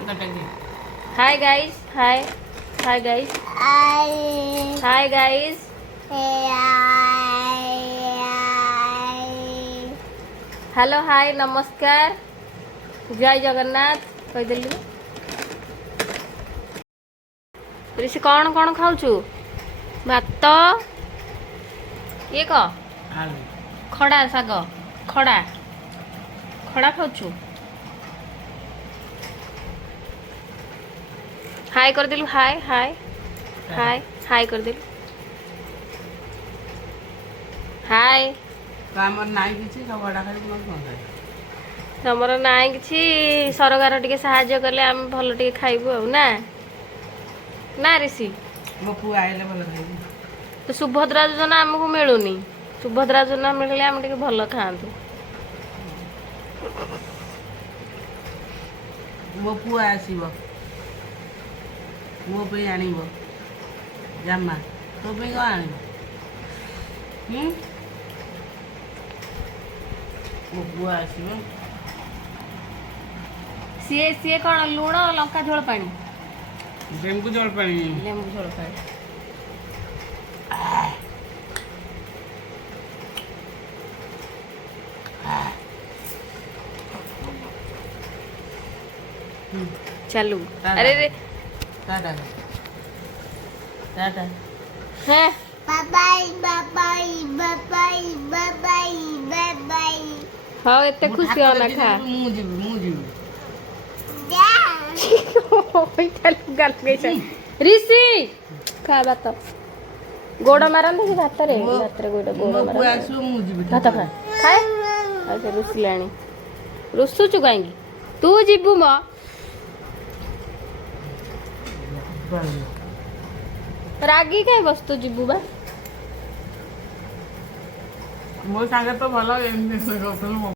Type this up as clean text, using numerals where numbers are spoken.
Hi guys. Hi. Hi guys. Hi guys. Hello hi नमस्कार जय जगन्नाथ कहीदेलु ऋषि कौन कौन खाऊचु भात ये क खड़ा साग खड़ा खड़ा खाऊचु हाय कर दिलु हाय हाय हाय हाय कर दिलु हाय तमर नाई किछि सरकार टिके साहाय्य कले आम भल टिके खाइबु आ ना ऋषि मो पु आइले भल खाइबु तो सुभद्रा योजना हमको मिलुनी सुभद्रा योजना मिलले हम टिके भल खाआंतु मो पु आसीबो मो पे आनिबो जामा तो पे को आनिबो मो पु आसीबो सी कौन लुण लंका झोल पानी लेंबू झोल पानी लेंबू झोल पानी चलू अरे रे टाटा टाटा हैं Bye bye bye bye bye bye bye bye bye. हाँ एते खुशी होना खा मु जीबी गाल गई ऋषि खा भात गोड़ मारंदे कि भात रे भात रे गोड़ मो पु मारंदे आसीबो मु जीबी भात खा खाए अच्छा रुसिलाणी रुसुचु काहेंगी तू जीबू म रागी काहे बस्तु जीबू बा मो संगे तो भलो एमनी से करथलो